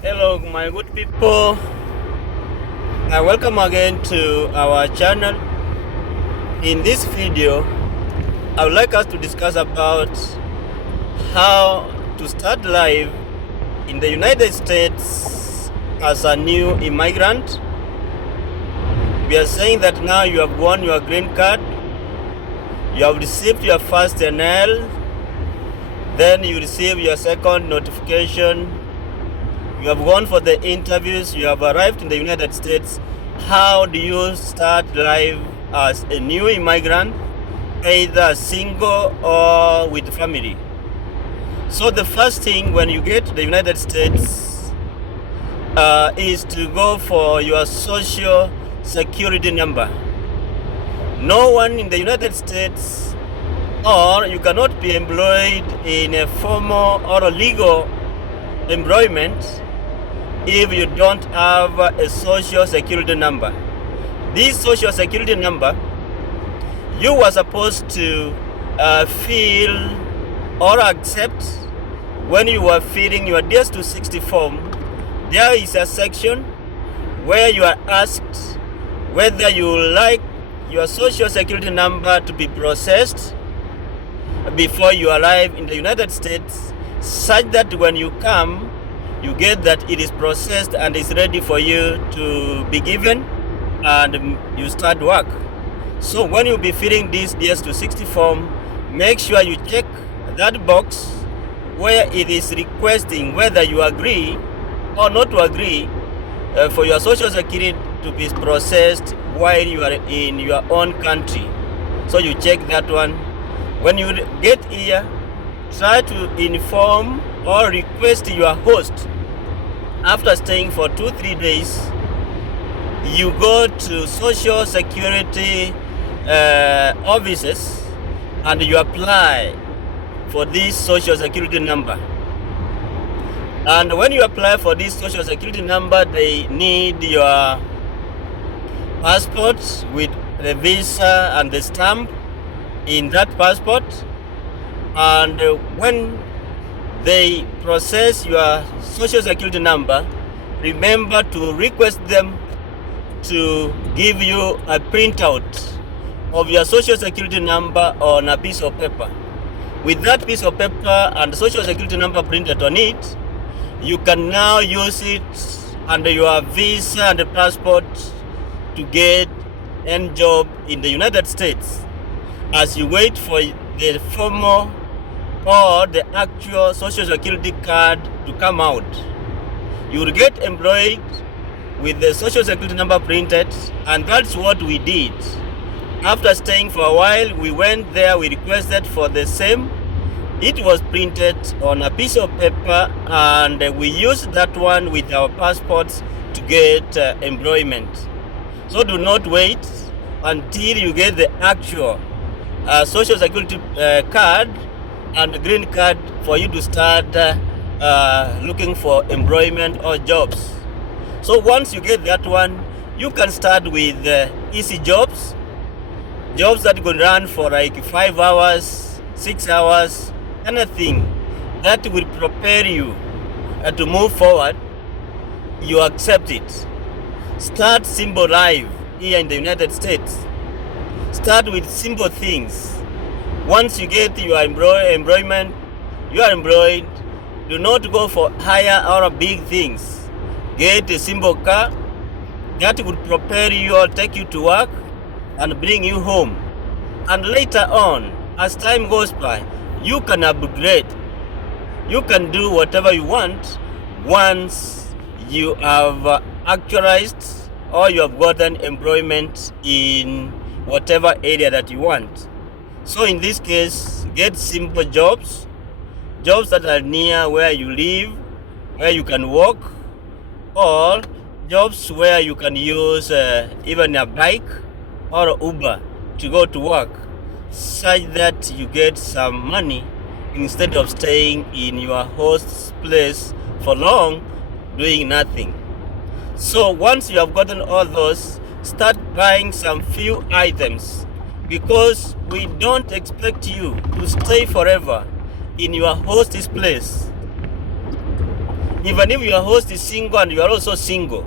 Hello, my good people. Welcome again to our channel. In this video, I would like us to discuss about how to start life in the United States as a new immigrant. We are saying that now you have won your green card, you have received your first NL, then you receive your second notification. You have gone for the interviews, you have arrived in the United States. How do you start life as a new immigrant, either single or with family? So the first thing when you get to the United States is to go for your social security number. No one in the United States, or you cannot be employed in a formal or a legal employment if you don't have a social security number. This social security number, you were supposed to fill or accept when you were filling your DS-260 form. There is a section where you are asked whether you like your social security number to be processed before you arrive in the United States, such that when you come, you get that it is processed and is ready for you to be given and you start work. So when you be filling this DS-260 form, make sure you check that box where it is requesting whether you agree or not to agree for your social security to be processed while you are in your own country. So you check that one. When you get here, try to inform or request your host. After staying for 2-3 days, you go to social security offices and you apply for this social security number. And when you apply for this social security number, they need your passport with the visa and the stamp in that passport. And when they process your social security number, remember to request them to give you a printout of your social security number on a piece of paper. With that piece of paper and social security number printed on it, you can now use it under your visa and the passport to get a job in the United States as you wait for the formal or the actual social security card to come out. You will get employed with the social security number printed, and that's what we did. After staying for a while, we went there, we requested for the same. It was printed on a piece of paper, and we used that one with our passports to get employment. So do not wait until you get the actual social security card and green card for you to start looking for employment or jobs. So once you get that one, you can start with easy jobs that could run for like 5 hours, 6 hours, anything that will prepare you to move forward. You accept it. Start simple life here in the United States. Start with simple things. Once you get your employment, you are employed. Do not go for higher or big things. Get a simple car that would prepare you or take you to work and bring you home. And later on, as time goes by, you can upgrade. You can do whatever you want once you have actualized or you have gotten employment in whatever area that you want. So in this case, get simple jobs that are near where you live, where you can walk, or jobs where you can use even a bike or Uber to go to work, such that you get some money instead of staying in your host's place for long doing nothing. So once you have gotten all those, start buying some few items, because we don't expect you to stay forever in your host's place. Even if your host is single and you are also single,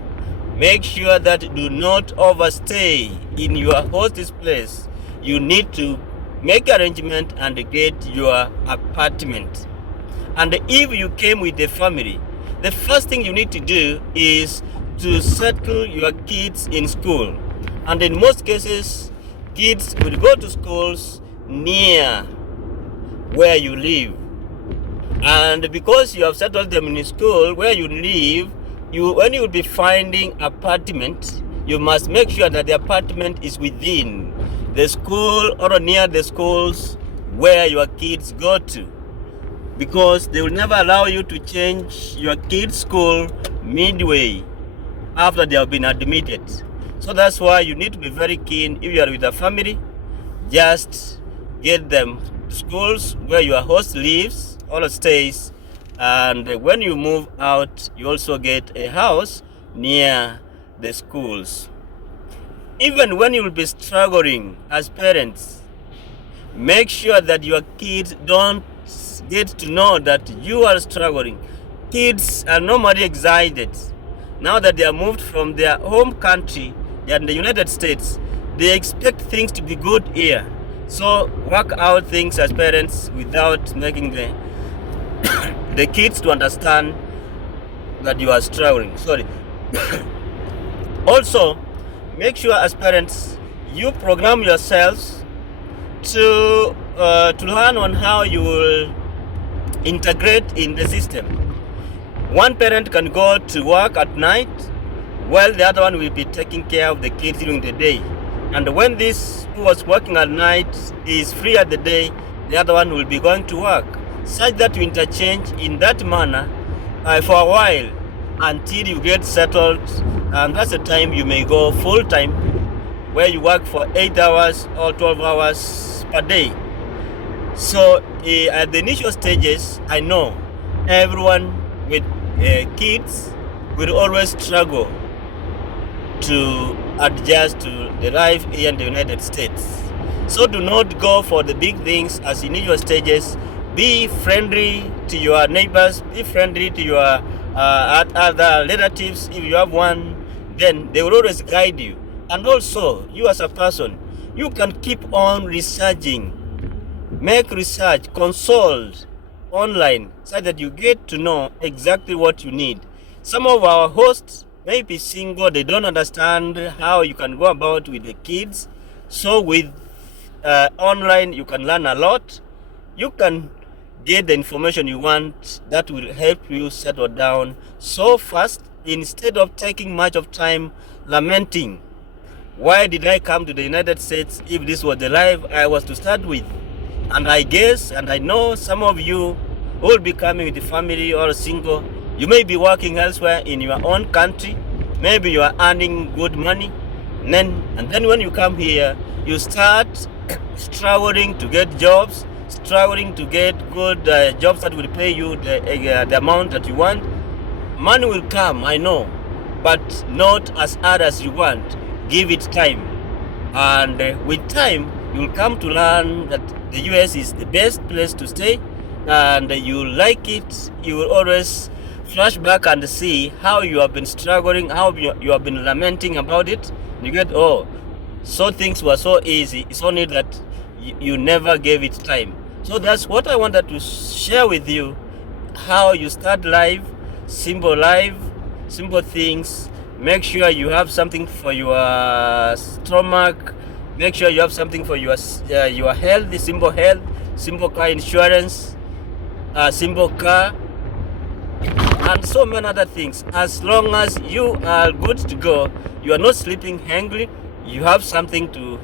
make sure that do not overstay in your host's place. You need to make arrangement and get your apartment. And if you came with a family, the first thing you need to do is to settle your kids in school. And in most cases, kids will go to schools near where you live. And because you have settled them in school where you live, when you will be finding apartment, you must make sure that the apartment is within the school or near the schools where your kids go to, because they will never allow you to change your kids' school midway after they have been admitted. So that's why you need to be very keen. If you are with a family, just get them to schools where your host lives or stays, and when you move out, you also get a house near the schools. Even when you will be struggling as parents, make sure that your kids don't get to know that you are struggling. Kids are normally excited. Now that they are moved from their home country, they are in the United States, they expect things to be good here. So work out things as parents without making the kids to understand that you are struggling. Sorry. Also, make sure as parents you program yourselves to learn on how you will integrate in the system. One parent can go to work at night while the other one will be taking care of the kids during the day. And when this who was working at night is free at the day, the other one will be going to work, such that you interchange in that manner for a while until you get settled, and that's the time you may go full time, where you work for 8 hours or 12 hours per day. So at the initial stages, I know everyone with kids will always struggle to adjust to the life here in the United States. So do not go for the big things as initial stages. Be friendly to your neighbors, be friendly to your other relatives. If you have one, then they will always guide you. And also, you as a person, you can keep on researching. Make research, consult online, so that you get to know exactly what you need. Some of our hosts may be single, they don't understand how you can go about with the kids. So with online, you can learn a lot. You can get the information you want that will help you settle down so fast, instead of taking much of time lamenting, why did I come to the United States if this was the life I was to start with? And I guess, and I know some of you will be coming with a family or single. You may be working elsewhere in your own country. Maybe you are earning good money. And then when you come here, you start struggling to get jobs, struggling to get good jobs that will pay you the amount that you want. Money will come, I know, but not as hard as you want. Give it time. And with time, you'll come to learn that the US is the best place to stay, and you like it. You will always flash back and see how you have been struggling, how you have been lamenting about it. You get, oh, so things were so easy. It's only that you never gave it time. So that's what I wanted to share with you, how you start life, simple things. Make sure you have something for your stomach. Make sure you have something for your health, simple car insurance, simple car, and so many other things. As long as you are good to go, you are not sleeping hungry, you have something to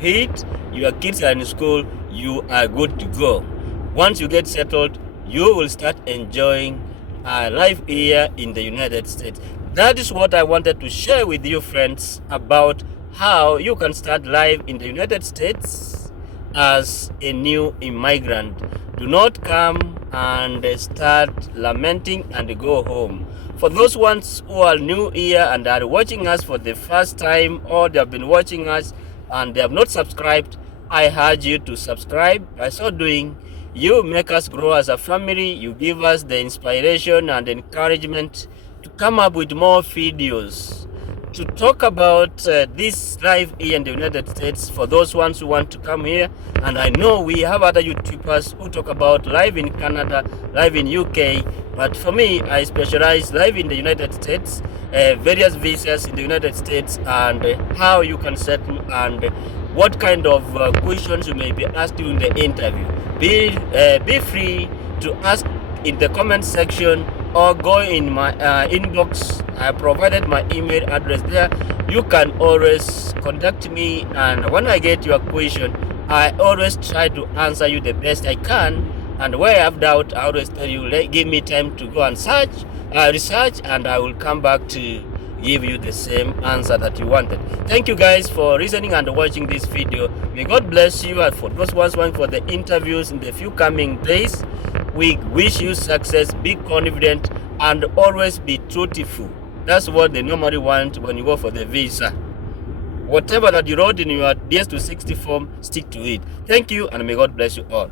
eat, your kids are in school, you are good to go. Once you get settled, you will start enjoying life here in the United States. That is what I wanted to share with you, friends, about how you can start life in the United States as a new immigrant. Do not come and start lamenting and go home. For those ones who are new here and are watching us for the first time, or they have been watching us and they have not subscribed, I urge you to subscribe. By so doing, You make us grow as a family. You give us the inspiration and encouragement to come up with more videos to talk about this life here in the United States for those ones who want to come here. And I know we have other YouTubers who talk about life in Canada, life in UK, but for me, I specialize life in the United States, various visas in the United States, and how you can settle and what kind of questions you may be asked during the interview. Be free to ask in the comment section or go in my inbox. I provided my email address there. You can always contact me, and when I get your question, I always try to answer you the best I can. And where I have doubt, I always tell you, give me time to go and research, and I will come back to give you the same answer that you wanted. Thank you guys for listening and watching this video. May God bless you, and for those ones wanting for the interviews in the few coming days, we wish you success. Be confident and always be truthful. That's what they normally want when you go for the visa. Whatever that you wrote in your DS260 form, stick to it. Thank you, and may God bless you all.